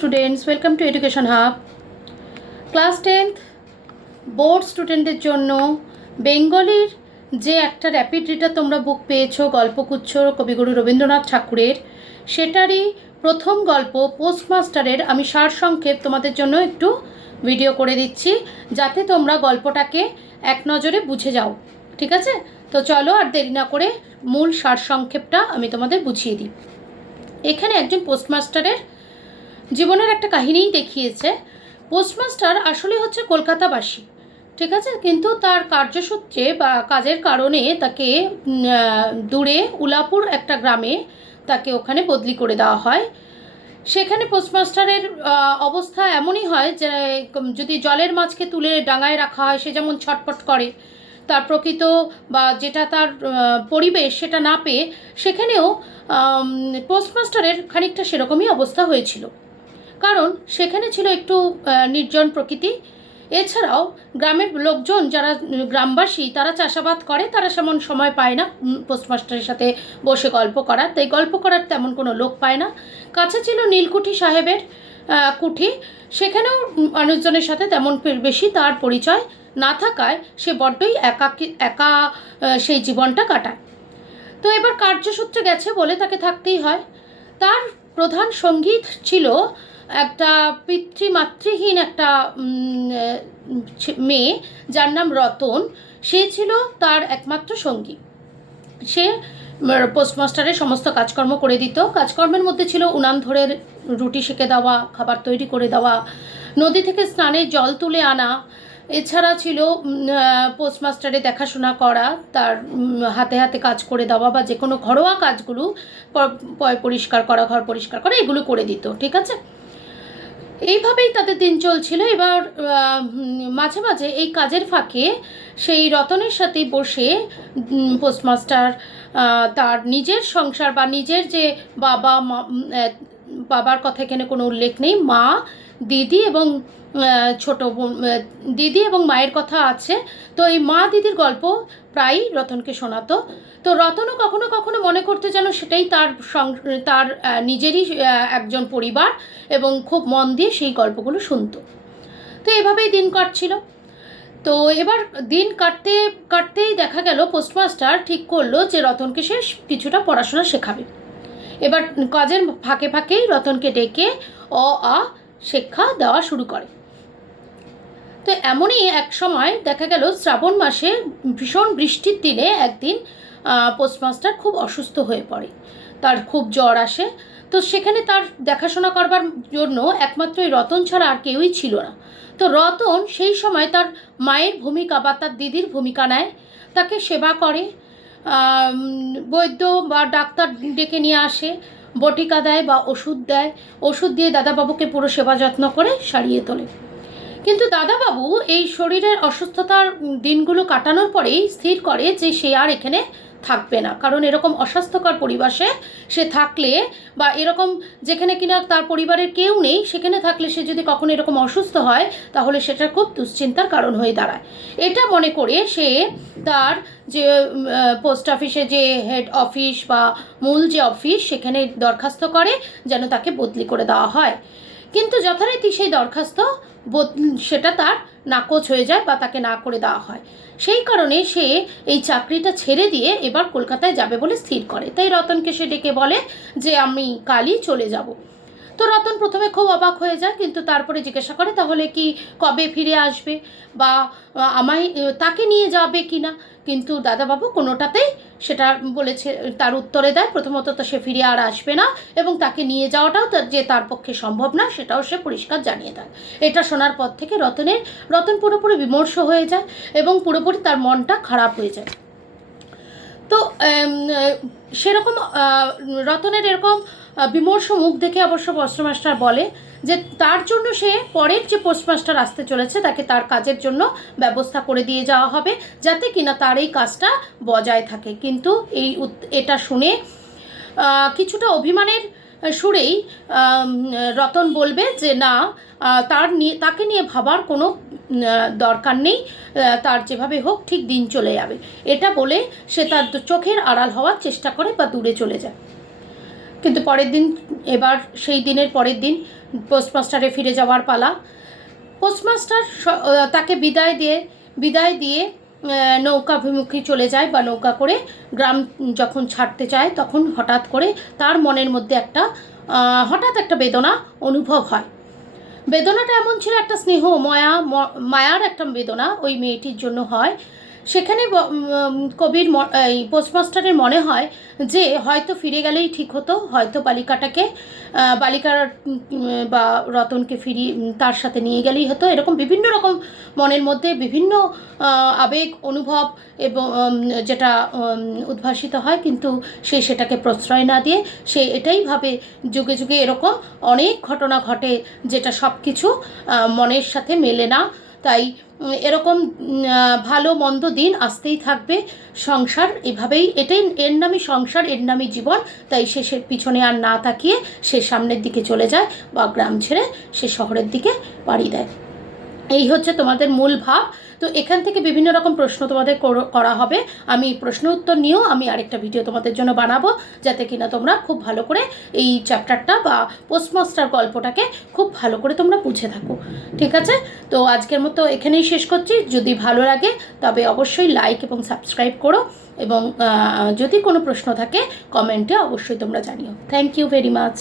Students welcome to education hub class tenth board স্টুডেন্টদের জন্য বেঙ্গলির যে একটা র্যাপিড রিডার তোমরা বুক পেয়েছ, গল্পগুচ্ছ, কবিগুরু রবীন্দ্রনাথ ঠাকুরের, সেটারই প্রথম গল্প পোস্টমাস্টারের আমি সারসংক্ষেপ তোমাদের জন্য একটু ভিডিও করে দিচ্ছি, যাতে তোমরা গল্পটাকে এক নজরে বুঝে যাও। ঠিক আছে? তো চলো আর দেরি না করে মূল সারসংক্ষেপটা আমি তোমাদের বুঝিয়ে দিই। এখানে একজন পোস্টমাস্টারের জীবনের একটা কাহিনীই দেখিয়েছে। পোস্টমাস্টার আসলে হচ্ছে কলকাতাবাসী, ঠিক আছে? কিন্তু তার কার্যসূত্রে বা কাজের কারণে তাকে দূরে উলাপুর একটা গ্রামে তাকে ওখানে বদলি করে দেওয়া হয়। সেখানে পোস্টমাস্টারের অবস্থা এমনই হয় যে, যদি জলের মাছকে তুলে ডাঙায় রাখা হয়, সে যেমন ছটপট করে, তার প্রকৃত বা যেটা তার পরিবেশ সেটা না পেয়ে সেখানেও পোস্টমাস্টারের খানিকটা সেরকমই অবস্থা হয়েছিল। কারণ সেখানে ছিল একটু নির্জন প্রকৃতি। এছাড়াও গ্রামের লোকজন যারা গ্রামবাসী তারা চাষাবাদ করে, তারা সেমন সময় পায় না পোস্টমাস্টারের সাথে বসে গল্প করার। তাই গল্প করার তেমন কোনো লোক পায় না। কাছে ছিল নীলকুঠি সাহেবের কুঠি। সেখানেও মানুষজনের সাথে তেমন বেশি তার পরিচয় না থাকায় সে বড্ডই একাকী, একা সেই জীবনটা কাটায়। তো এবার কার্যসূত্রে গেছে বলে তাকে থাকতেই হয়। তার প্রধান সংগীত ছিল একটা পিতৃমাতৃহীন একটা মেয়ে, যার নাম রতন। সে ছিল তার একমাত্র সঙ্গী। সে পোস্টমাস্টারের সমস্ত কাজকর্ম করে দিত। কাজকর্মের মধ্যে ছিল উনান ধরে রুটি সেকে দেওয়া, খাবার তৈরি করে দেওয়া, নদী থেকে স্নানে জল তুলে আনা। এছাড়া ছিল পোস্টমাস্টারে দেখাশোনা করা, তার হাতে হাতে কাজ করে দেওয়া বা যে কোনো ঘরোয়া কাজগুলো পরিষ্কার করা, ঘর পরিষ্কার করা, এগুলো করে দিত, ঠিক আছে? এইভাবেই তাদের দিন চলছিল। এবার মাঝে মাঝে এই কাজের ফাঁকে সেই রতনের সাথে বসে পোস্টমাস্টার তার নিজের সংসার বা নিজের যে বাবা মা বাবার কথা এখানে কোনো উল্লেখ নেই। মা দিদি এবং ছোট দিদি এবং মায়ের কথা আছে। তো এই মা দিদির গল্প প্রায়ই রতনকে শোনাতো। তো রতনও কখনো কখনো মনে করতে যেন সেটাই তার তার নিজেরই একজন পরিবার এবং খুব মন দিয়ে সেই গল্পগুলো শুনতো। তো এভাবেই দিন কাটছিল। তো এবার দিন কাটতে, কাটতেই দেখা গেল পোস্টমাস্টার ঠিক করল যে রতনকে সে কিছুটা পড়াশোনা শেখাবে। এবার কাজের ফাঁকে ফাঁকেই রতনকে ডেকে অ আ শিক্ষা দেওয়া শুরু করে। তো এমনই এক সময় দেখা গেল, শ্রাবণ মাসে ভীষণ বৃষ্টির দিনে একদিন পোস্টমাস্টার খুব অসুস্থ হয়ে পড়ে। তার খুব জ্বর আসে। তো সেখানে তার দেখাশোনা করবার জন্য একমাত্র এই রতন ছাড়া আর কেউই ছিল না। তো রতন সেই সময় তার মায়ের ভূমিকা বা তার দিদির ভূমিকা নেয়, তাকে সেবা করে বৈদ্য বা ডাক্তার ডেকে নিয়ে আসে। বটিকা দেয় বা ওষুধ দেয়, ওষুধ দিয়ে দাদাবাবুকে পুরো সেবা যত্ন করে সারিয়ে তোলে। কিন্তু দাদাবাবু এই শরীরের অসুস্থতার দিনগুলো কাটানোর পরেই স্থির করে যে সে আর এখানে থাকবে না। কারণ এরকম অস্বাস্থ্যকর পরিবেশে সে থাকলে বা এরকম যেখানে কিনা তার পরিবারের কেউ নেই, সেখানে থাকলে সে যদি কখনো এরকম অসুস্থ হয়, তাহলে সেটা খুব দুশ্চিন্তার কারণ হয়ে দাঁড়ায়। এটা মনে করে সে তার যে পোস্ট অফিসে যে হেড অফিস বা মূল যে অফিস সেখানে দরখাস্ত করে যেন তাকে বদলি করে দেওয়া হয়। কিন্তু যথারীতি সেই দরখাস্ত সেটা তার নাকচ হয়ে যায় বা তাকে না করে দেওয়া হয়। সেই কারণে সে এই চাকরিটা ছেড়ে দিয়ে এবার কলকাতায় যাবে বলে স্থির করে। তাই রতনকে সে ডেকে বলে যে, আমি কালই চলে যাব। তো রতন প্রথমে খুব অবাক হয়ে যায়, কিন্তু তারপরে জিজ্ঞাসা করে, তাহলে কি কবে ফিরে আসবে? বা আমায় তাকে নিয়ে যাবে কি না? কিন্তু দাদাবাবু কোনোটাতেই সেটা বলেছে, তার উত্তরে দেয়, প্রথমত তো সে ফিরে আর আসবে না এবং তাকে নিয়ে যাওয়াটাও তার- যে তার পক্ষে সম্ভব না, সেটাও সে পরিষ্কার জানিয়ে দেয়। এটা শোনার পর থেকে রতনের, রতন পুরোপুরি বিমর্ষ হয়ে যায় এবং পুরোপুরি তার মনটা খারাপ হয়ে যায়। তো সেরকম রতনের এরকম বিমর্ষ মুখ দেখে অবশ্য পোস্টমাস্টার বলে যে তার জন্য সে পরের যে পোস্টমাস্টার আসতে চলেছে তাকে তার কাজের জন্য ব্যবস্থা করে দিয়ে যাওয়া হবে যাতে কিনা তার এই কাজটা বজায় থাকে। কিন্তু এই এটা শুনে কিছুটা অভিমানের সুরেই রতন বলবে যে না তার নিয়ে, তাকে নিয়ে ভাবার কোনো দরকার নেই তার যেভাবে হোক ঠিক দিন চলে যাবে। এটা বলে সে তার চোখের আড়াল হওয়ার চেষ্টা করে বা দূরে চলে যায়। কিন্তু পরের দিন, এবার সেই দিনের পরের দিন পোস্টমাস্টারে ফিরে যাওয়ার পালা। পোস্টমাস্টার তাকে বিদায় দিয়ে বিদায় দিয়ে নৌকাভিমুখী চলে যায় বা নৌকা করে গ্রাম যখন ছাড়তে চায় তখন হঠাৎ করে তার মনের মধ্যে একটা হঠাৎ একটা বেদনা অনুভব হয়। বেদনাটা এমন ছিল একটা স্নেহ মায়া মায়ার একটা বেদনা ওই মেয়েটির জন্য হয়। সেখানে কবির এই পোস্টমাস্টারের মনে হয় যে হয়তো ফিরে গেলেই ঠিক হতো, হয়তো বালিকাটাকে বালিকার বা রতনকে ফিরিয়ে তার সাথে নিয়ে গেলেই হতো। এরকম বিভিন্ন রকম মনের মধ্যে বিভিন্ন আবেগ, অনুভব এবং যেটা উদ্ভাসিত হয়, কিন্তু সে সেটাকে প্রশ্রয় না দিয়ে সে এটাই ভাবে যুগে যুগে এরকম অনেক ঘটনা ঘটে যেটা সব কিছু মনের সাথে মেলে না। তাই এরকম ভালো, মন্দ দিন আসতেই থাকবে সংসার। এভাবেই এটাই এর নামই সংসার, এর নামই জীবন। তাই সে সে পিছনে আর না তাকিয়ে সে সামনের দিকে চলে যায় বা গ্রাম ছেড়ে সে শহরের দিকে পাড়ি দেয়। এই হচ্ছে তোমাদের মূল ভাব। তো এখান থেকে বিভিন্ন রকম প্রশ্ন তোমাদের করো- হবে। আমি প্রশ্ন উত্তর নিয়েও আমি আরেকটা ভিডিও তোমাদের জন্য বানাবো, যাতে কিনা তোমরা খুব ভালো করে এই চ্যাপ্টারটা বা পোস্টমাস্টার গল্পটাকে খুব ভালো করে তোমরা বুঝে থাকো। ঠিক আছে? তো আজকের মতো এখানেই শেষ করছি। যদি ভালো লাগে, তবে অবশ্যই লাইক এবং সাবস্ক্রাইব করো এবং যদি কোনো প্রশ্ন থাকে কমেন্টে অবশ্যই তোমরা জানিও। Thank you very much